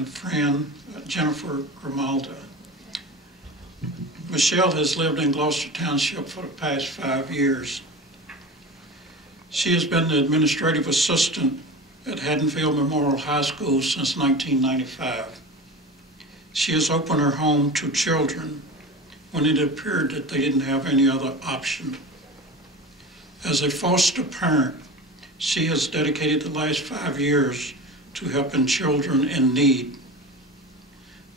and friend, Jennifer Grimalda. Michelle has lived in Gloucester Township for the past 5 years. She has been the administrative assistant at Haddonfield Memorial High School since 1995. She has opened her home to children when it appeared that they didn't have any other option. As a foster parent, she has dedicated the last 5 years to helping children in need.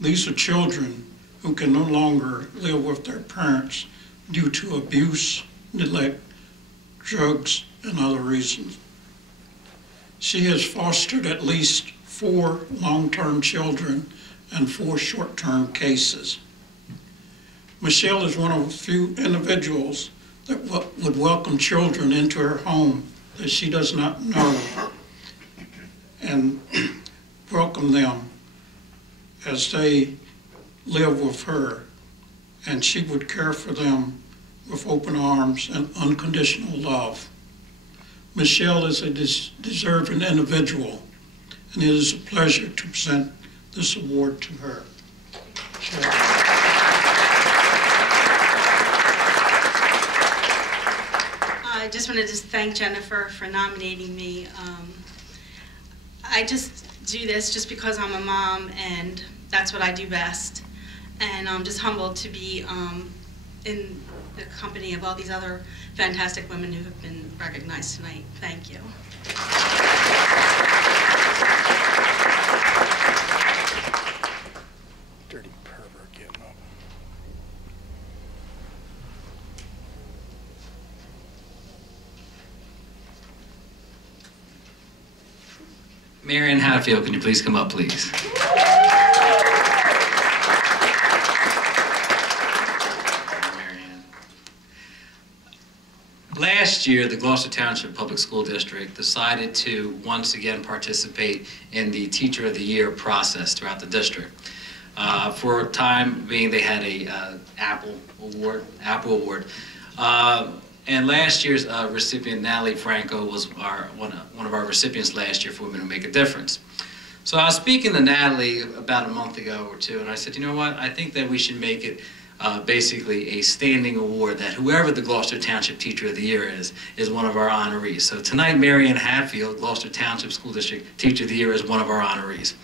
These are children who can no longer live with their parents due to abuse, neglect, drugs, and other reasons. She has fostered at least 4 long-term children and 4 short-term cases. Michelle is one of a few individuals that would welcome children into her home that she does not know and welcome them as they live with her, and she would care for them with open arms and unconditional love. Michelle is a deserving individual, and it is a pleasure to present this award to her. I just wanted to thank Jennifer for nominating me. I just do this just because I'm a mom and that's what I do best. And I'm just humbled to be in the company of all these other fantastic women who have been recognized tonight. Thank you. Dirty pervert getting up. Marianne Hatfield, can you please come up, please? Last year, the Gloucester Township Public School District decided to once again participate in the Teacher of the Year process throughout the district. For a time being, they had a Apple Award. And last year's recipient, Natalie Franco, was one of our recipients last year for Women Who Make a Difference. So I was speaking to Natalie about a month ago or two, and I said, you know what, I think that we should make it basically a standing award that whoever the Gloucester Township Teacher of the Year is one of our honorees. So tonight, Marianne Hatfield, Gloucester Township School District Teacher of the Year, is one of our honorees.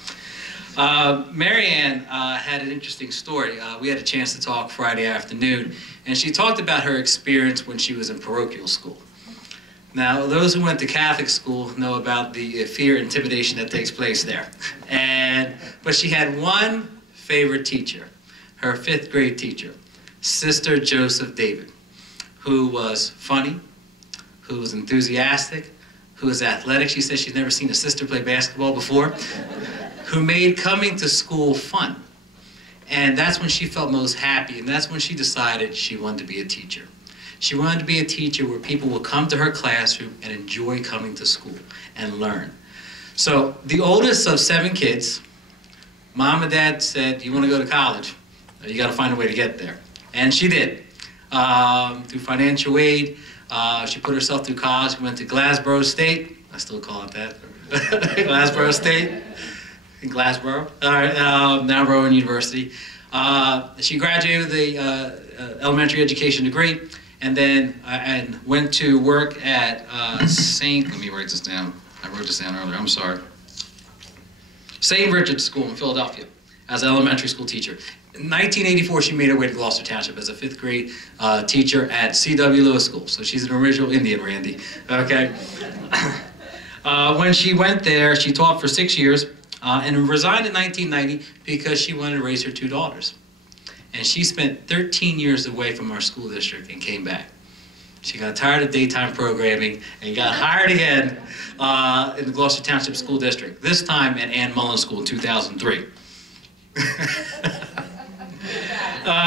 Marianne had an interesting story. We had a chance to talk Friday afternoon, and she talked about her experience when she was in parochial school. Now, those who went to Catholic school know about the fear and intimidation that takes place there. But she had one favorite teacher, her 5th grade teacher, Sister Joseph David, who was funny, who was enthusiastic, who was athletic. She said she'd never seen a sister play basketball before, who made coming to school fun. And that's when she felt most happy, and that's when she decided she wanted to be a teacher. She wanted to be a teacher where people would come to her classroom and enjoy coming to school and learn. So the oldest of 7 kids, Mom and Dad said, you want to go to college? You got to find a way to get there. And she did. Through financial aid, she put herself through college, went to Glasgow State. I still call it that. Glasgow State. In Glasgow. All right, now Rowan University. She graduated with the elementary education degree, and then went to work at let me write this down. I wrote this down earlier, I'm sorry. St. Richard's School in Philadelphia as an elementary school teacher. In 1984, she made her way to Gloucester Township as a 5th grade teacher at C.W. Lewis School. So she's an original Indian, Randy, okay? When she went there, she taught for 6 years and resigned in 1990 because she wanted to raise her 2 daughters. And she spent 13 years away from our school district and came back. She got tired of daytime programming and got hired again in the Gloucester Township School District, this time at Ann Mullen School in 2003.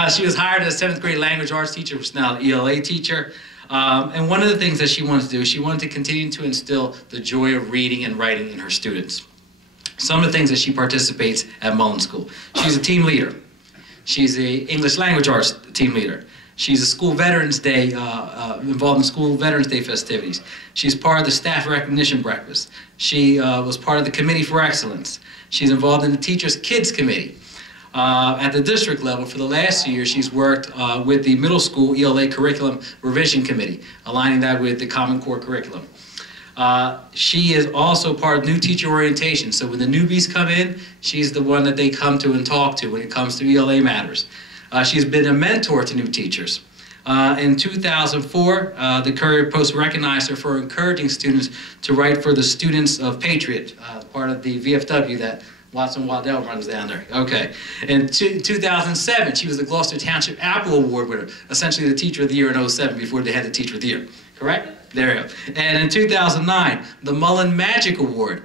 She was hired as a 7th grade language arts teacher, which is now an ELA teacher. And one of the things that she wanted to do, she wanted to continue to instill the joy of reading and writing in her students. Some of the things that she participates at Mullen School. She's a team leader. She's an English language arts team leader. She's a School Veterans Day, involved in School Veterans Day festivities. She's part of the Staff Recognition Breakfast. She was part of the Committee for Excellence. She's involved in the Teachers Kids Committee. At the district level, for the last year, she's worked with the middle school ELA Curriculum Revision Committee, aligning that with the Common Core curriculum. She is also part of new teacher orientation. So when the newbies come in, she's the one that they come to and talk to when it comes to ELA matters. She's been a mentor to new teachers. In 2004, the Courier Post recognized her for encouraging students to write for the Students of Patriot, part of the VFW that Watson Waddell runs down there. Okay. In 2007, she was the Gloucester Township Apple Award winner, essentially the Teacher of the Year in 2007 before they had the Teacher of the Year. Correct? There you go. And in 2009, the Mullen Magic Award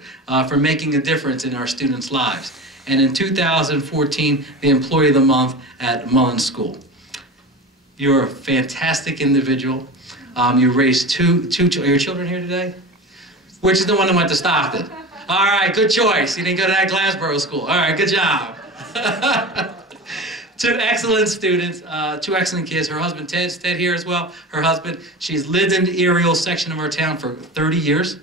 for making a difference in our students' lives. And in 2014, the Employee of the Month at Mullen School. You're a fantastic individual. You raised two are your children here today? Which is the one that went to Stockton? All right, good choice. You didn't go to that Glasboro school. All right, good job. Two excellent students, two excellent kids. Her husband, Ted's here as well. Her husband, she's lived in the Ariel section of our town for 30 years.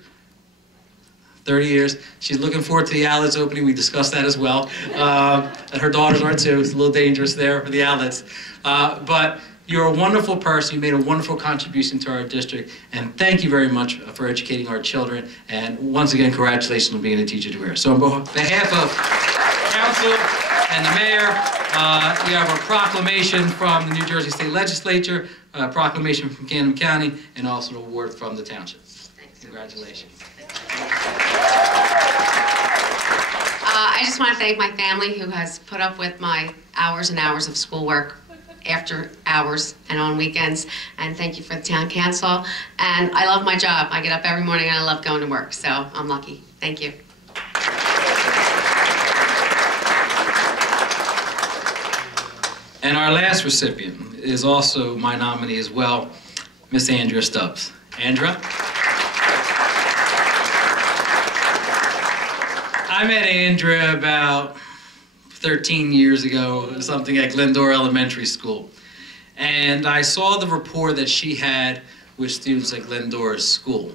30 years. She's looking forward to the outlets opening. We discussed that as well. And her daughters are too. It's a little dangerous there for the outlets. But you're a wonderful person. You made a wonderful contribution to our district. And thank you very much for educating our children. And once again, congratulations on being a teacher to wear. So on behalf of council and the mayor, we have a proclamation from the New Jersey State Legislature, a proclamation from Camden County, and also an award from the township. Congratulations. I just want to thank my family who has put up with my hours and hours of schoolwork after hours and on weekends, and thank you for the town council. And I love my job. I get up every morning and I love going to work, so I'm lucky. Thank you. And our last recipient is also my nominee as well, Miss Andrea Stubbs. Andrea? I met Andrea about 13 years ago, something at Glendora Elementary School. And I saw the rapport that she had with students at Glendora's school.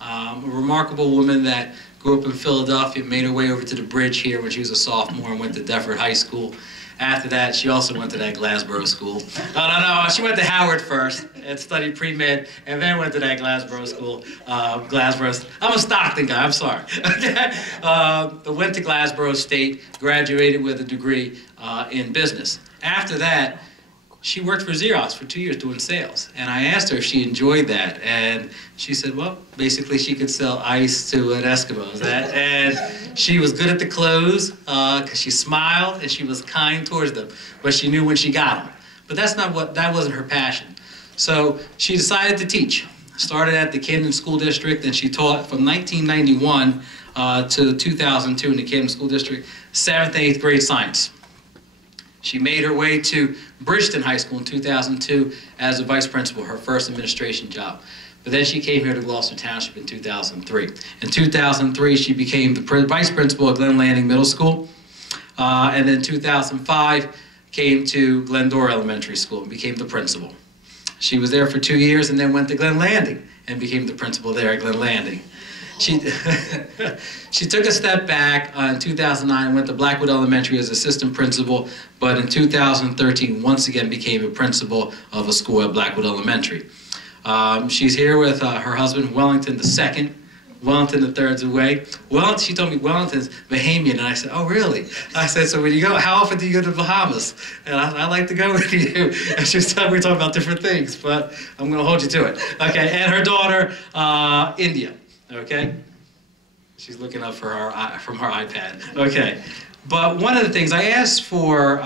A remarkable woman that grew up in Philadelphia, made her way over to the bridge here when she was a sophomore and went to Defford High School. After that, she also went to that Glasboro school. No, she went to Howard first and studied pre-med, and then went to that Glasboro school. Glasboro. I'm a Stockton guy, I'm sorry. Went to Glasboro State, graduated with a degree in business. After that, she worked for Xerox for 2 years doing sales. And I asked her if she enjoyed that. And she said, well, basically she could sell ice to an Eskimo. And she was good at the clothes because she smiled and she was kind towards them. But she knew when she got them. But that wasn't her passion. So she decided to teach. Started at the Camden School District, and she taught from 1991 to 2002 in the Camden School District, 7th and 8th grade science. She made her way to Bridgeton High School in 2002 as a vice principal, her first administration job. But then she came here to Gloucester Township in 2003. In 2003, she became the vice principal at Glen Landing Middle School. And then in 2005, came to Glendora Elementary School and became the principal. She was there for 2 years and then went to Glen Landing and became the principal there at Glen Landing. She took a step back in 2009 and went to Blackwood Elementary as assistant principal, but in 2013 once again became a principal of a school at Blackwood Elementary. She's here with her husband, Wellington II. Wellington III's away. She told me Wellington's Bahamian, and I said, oh, really? I said, so when you go, how often do you go to the Bahamas? And I like to go with you. And she was telling me we're talking about different things, but I'm going to hold you to it. Okay, and her daughter, India. Okay? She's looking up for her, from her iPad. Okay. But one of the things, I asked for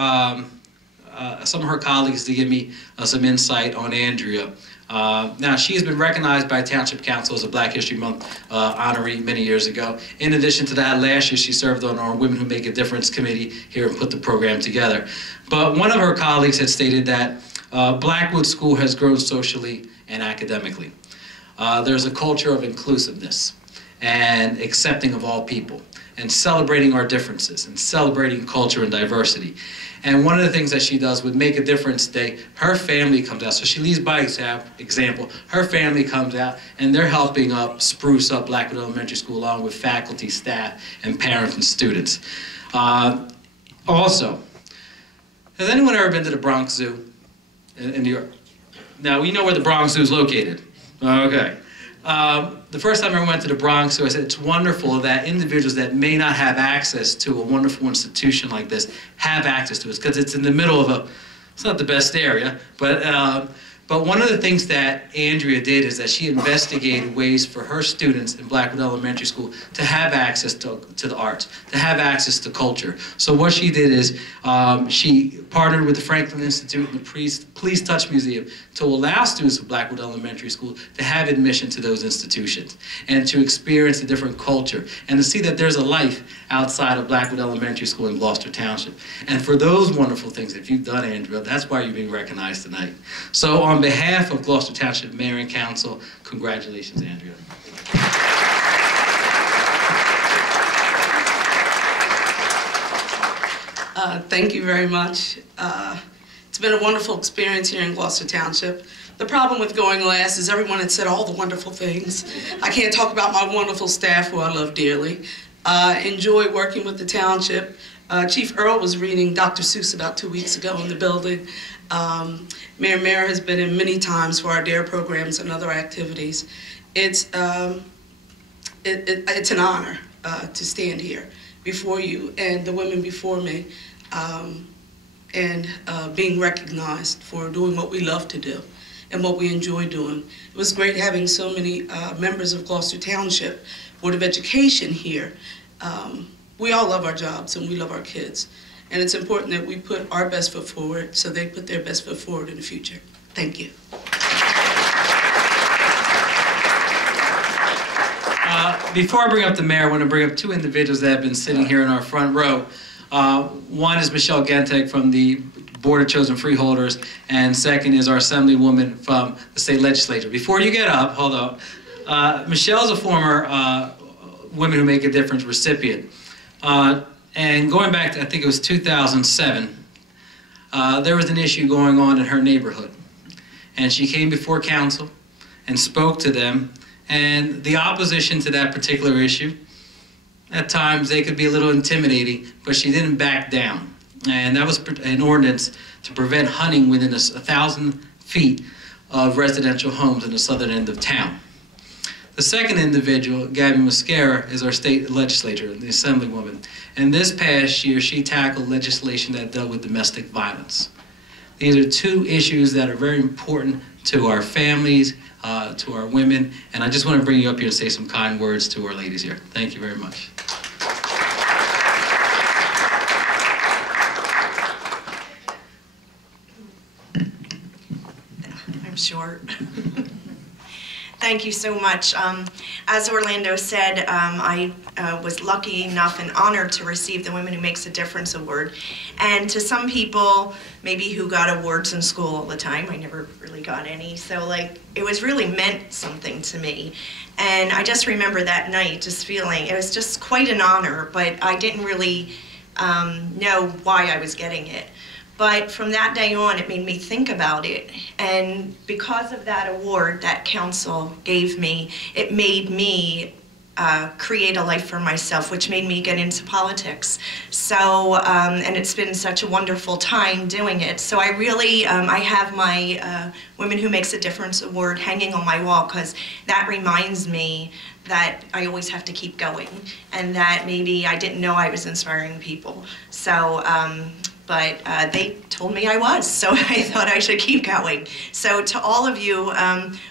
some of her colleagues to give me some insight on Andrea. Now, she has been recognized by Township Council as a Black History Month honoree many years ago. In addition to that, last year she served on our Women Who Make a Difference committee here and put the program together. But one of her colleagues had stated that Blackwood School has grown socially and academically. There's a culture of inclusiveness. and accepting of all people, and celebrating our differences, and celebrating culture and diversity. And one of the things that she does with Make a Difference Day, her family comes out. So she leads by example. Her family comes out, and they're helping spruce up Blackwood Elementary School along with faculty, staff, and parents and students. Also, has anyone ever been to the Bronx Zoo in New York? Now, we know where the Bronx Zoo is located. Okay. The first time I went to the Bronx Zoo, I said it's wonderful that individuals that may not have access to a wonderful institution like this have access to it, because it's in the middle of it's not the best area, but one of the things that Andrea did is that she investigated ways for her students in Blackwood Elementary School to have access to the arts, to have access to culture. So what she did is she partnered with the Franklin Institute and the Please Touch Museum to allow students of Blackwood Elementary School to have admission to those institutions and to experience a different culture and to see that there's a life outside of Blackwood Elementary School in Gloucester Township. And for those wonderful things that you've done, Andrea, that's why you're being recognized tonight. So on behalf of Gloucester Township Mayor and Council, congratulations, Andrea. Thank you very much. It's been a wonderful experience here in Gloucester Township. The problem with going last is everyone had said all the wonderful things. I can't talk about my wonderful staff, who I love dearly. Enjoy working with the township. Chief Earl was reading Dr. Seuss about 2 weeks ago in the building. Mayor Mayer has been in many times for our DARE programs and other activities. It's an honor to stand here before you and the women before me, and being recognized for doing what we love to do and what we enjoy doing. It was great having so many members of Gloucester Township Board of Education here. We all love our jobs and we love our kids. And it's important that we put our best foot forward so they put their best foot forward in the future. Thank you. Before I bring up the mayor, I want to bring up two individuals that have been sitting here in our front row. One is Michelle Gentek from the Board of Chosen Freeholders, and second is our Assemblywoman from the state legislature. Before you get up, hold up. Michelle's a former Women Who Make a Difference recipient. And going back to, I think it was 2007, there was an issue going on in her neighborhood. And she came before council and spoke to them. And the opposition to that particular issue, at times they could be a little intimidating, but she didn't back down. And that was an ordinance to prevent hunting within 1,000 feet of residential homes in the southern end of town. The second individual, Gabby Mosquera, is our state legislator, the Assemblywoman. And this past year, she tackled legislation that dealt with domestic violence. These are two issues that are very important to our families, to our women, and I just want to bring you up here to say some kind words to our ladies here. Thank you very much. I'm short. Thank you so much. As Orlando said, I was lucky enough and honored to receive the Women Who Makes a Difference Award. And to some people, maybe who got awards in school all the time, I never really got any, so like, it was really meant something to me. And I just remember that night just feeling, it was just quite an honor, but I didn't really know why I was getting it. But from that day on, it made me think about it. And because of that award that council gave me, it made me create a life for myself, which made me get into politics. So, and it's been such a wonderful time doing it. So I really, I have my Women Who Makes a Difference award hanging on my wall, because that reminds me that I always have to keep going, and that maybe I didn't know I was inspiring people. So, but they told me I was, so I thought I should keep going. So to all of you,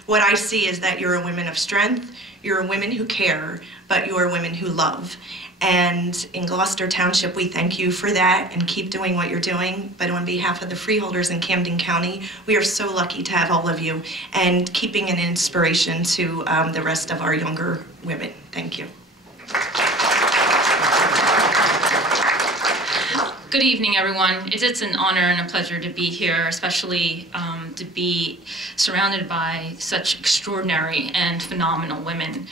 what I see is that you're a women of strength, you're a women who care, but you're women who love. And in Gloucester Township, we thank you for that, and keep doing what you're doing. But on behalf of the freeholders in Camden County, we are so lucky to have all of you, and keeping an inspiration to the rest of our younger women. Thank you. Good evening, everyone. It's an honor and a pleasure to be here, especially to be surrounded by such extraordinary and phenomenal women.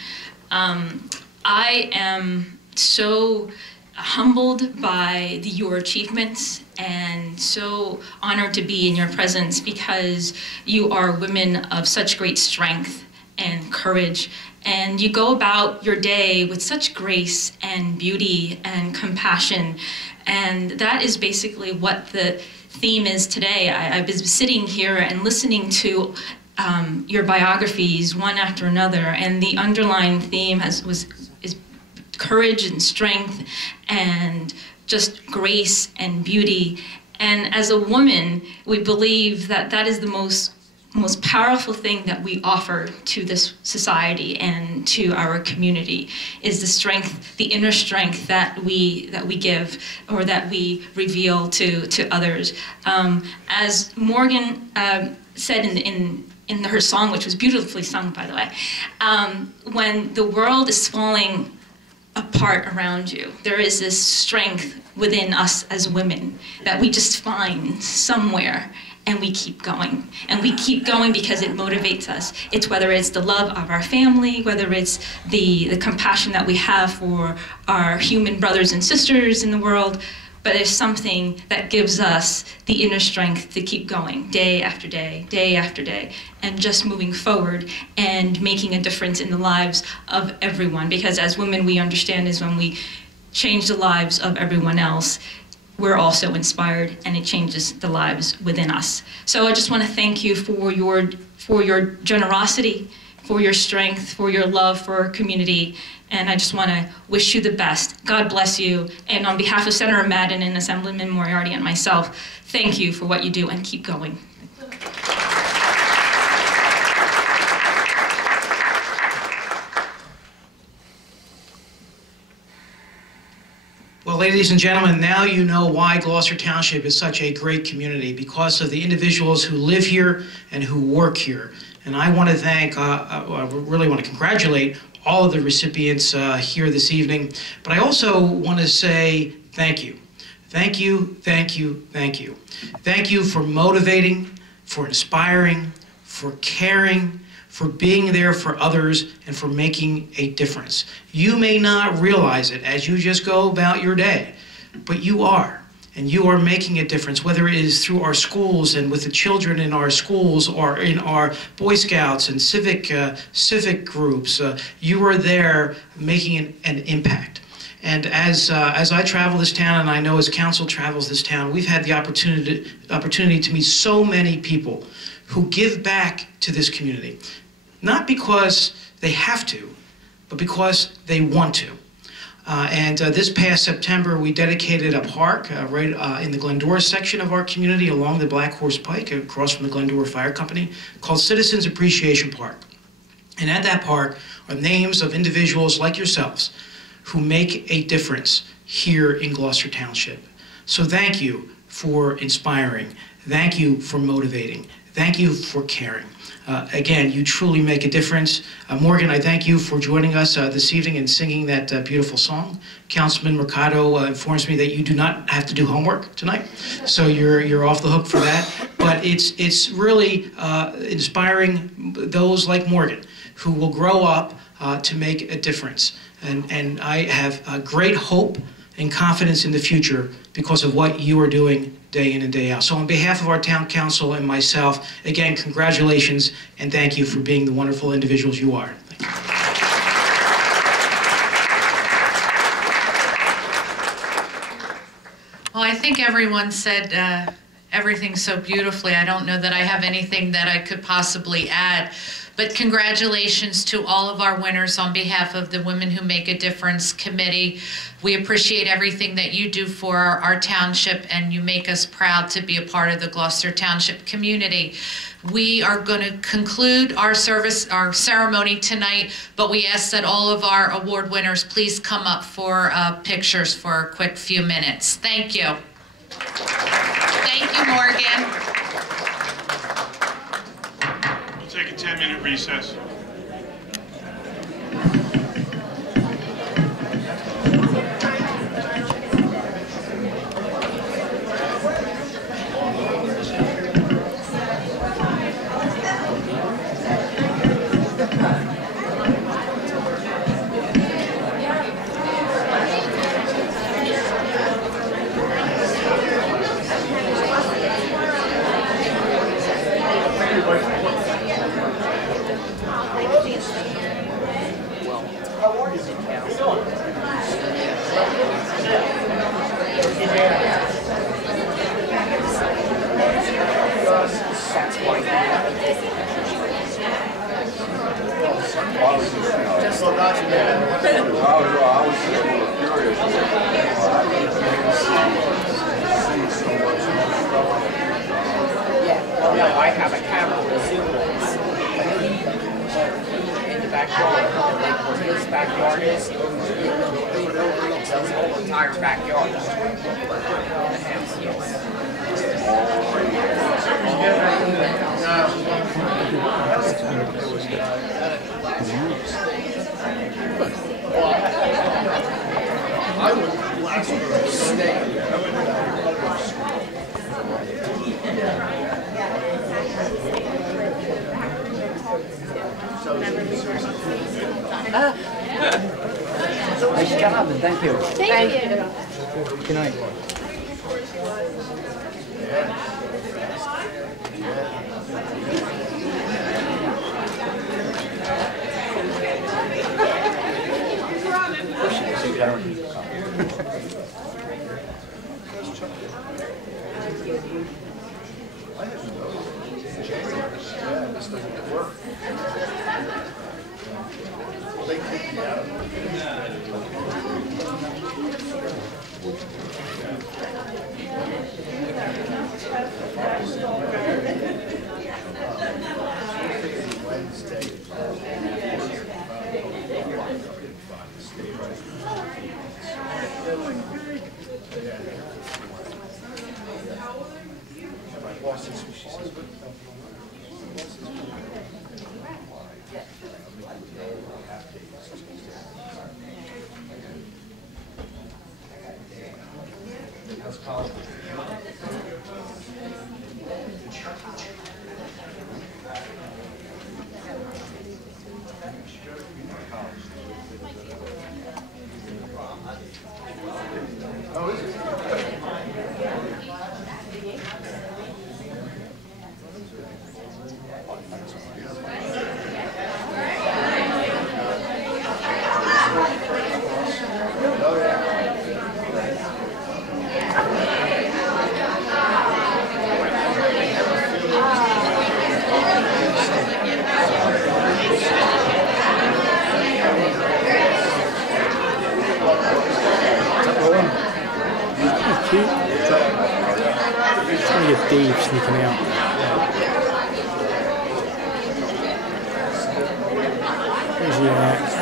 I am so humbled by your achievements and so honored to be in your presence because you are women of such great strength and courage, and you go about your day with such grace and beauty and compassion, and that is basically what the theme is today. I've been sitting here and listening to your biographies one after another, and the underlying theme is courage and strength and just grace and beauty. And as a woman, we believe that that is the most powerful thing that we offer to this society and to our community, is the strength, the inner strength that we give or that we reveal to others. As Morgan said in her song, which was beautifully sung, by the way, when the world is falling apart around you, there is this strength within us as women that we just find somewhere, and we keep going. And we keep going because it motivates us. It's whether it's the love of our family, whether it's the compassion that we have for our human brothers and sisters in the world, but there's something that gives us the inner strength to keep going day after day, and just moving forward and making a difference in the lives of everyone. Because as women, we understand is when we change the lives of everyone else, we're also inspired, and it changes the lives within us. So I just want to thank you for your generosity, for your strength, for your love for our community, and I just want to wish you the best. God bless you, and on behalf of Senator Madden and Assemblyman Moriarty and myself, thank you for what you do, and keep going. Well, ladies and gentlemen, now you know why Gloucester Township is such a great community, because of the individuals who live here and who work here. And I want to thank, I really want to congratulate all of the recipients here this evening, but I also want to say thank you. Thank you, thank you, thank you. Thank you for motivating, for inspiring, for caring, for being there for others, and for making a difference. You may not realize it as you just go about your day, but you are. And you are making a difference, whether it is through our schools and with the children in our schools, or in our Boy Scouts and civic groups. You are there making an impact. And as I travel this town, and I know as council travels this town, we've had the opportunity to meet so many people who give back to this community. Not because they have to, but because they want to. This past September, we dedicated a park right in the Glendora section of our community along the Black Horse Pike, across from the Glendora Fire Company, called Citizens Appreciation Park. And at that park are names of individuals like yourselves who make a difference here in Gloucester Township. So thank you for inspiring. Thank you for motivating. Thank you for caring. Again, you truly make a difference. Morgan, I thank you for joining us this evening and singing that beautiful song. Councilman Mercado informs me that you do not have to do homework tonight, so you're off the hook for that. But it's really inspiring those like Morgan who will grow up to make a difference. And I have great hope and confidence in the future because of what you are doing day in and day out. So on behalf of our town council and myself, again, congratulations and thank you for being the wonderful individuals you are. Thank you. Well, I think everyone said everything so beautifully. I don't know that I have anything that I could possibly add. But congratulations to all of our winners on behalf of the Women Who Make a Difference Committee. We appreciate everything that you do for our township, and you make us proud to be a part of the Gloucester Township community. We are going to conclude our ceremony tonight, but we ask that all of our award winners please come up for pictures for a quick few minutes. Thank you. Thank you, Morgan. Take a 10-minute recess. backyard. I would Gloucester State. Nice job, and thank you. Thank you. Good night. Trying to get Dave sneaking out. Where's he at?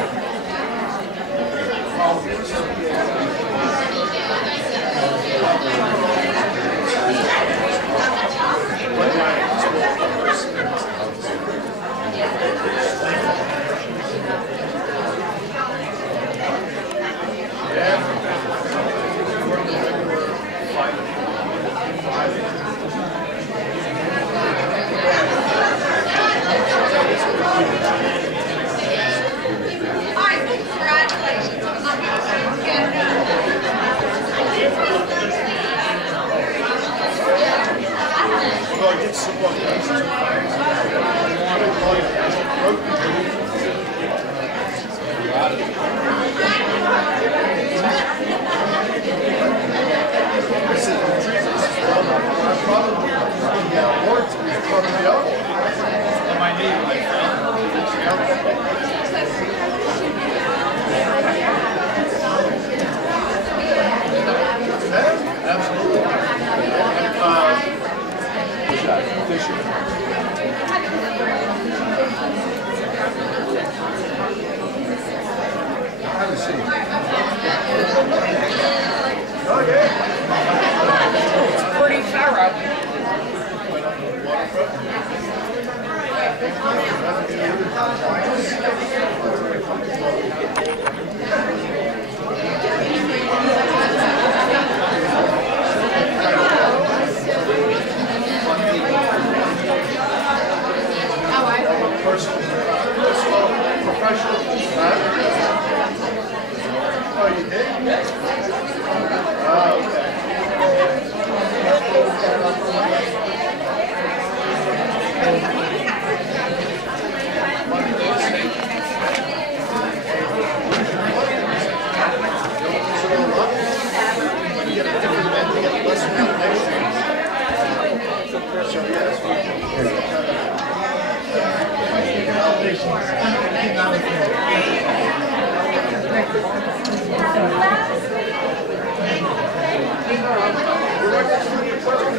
We're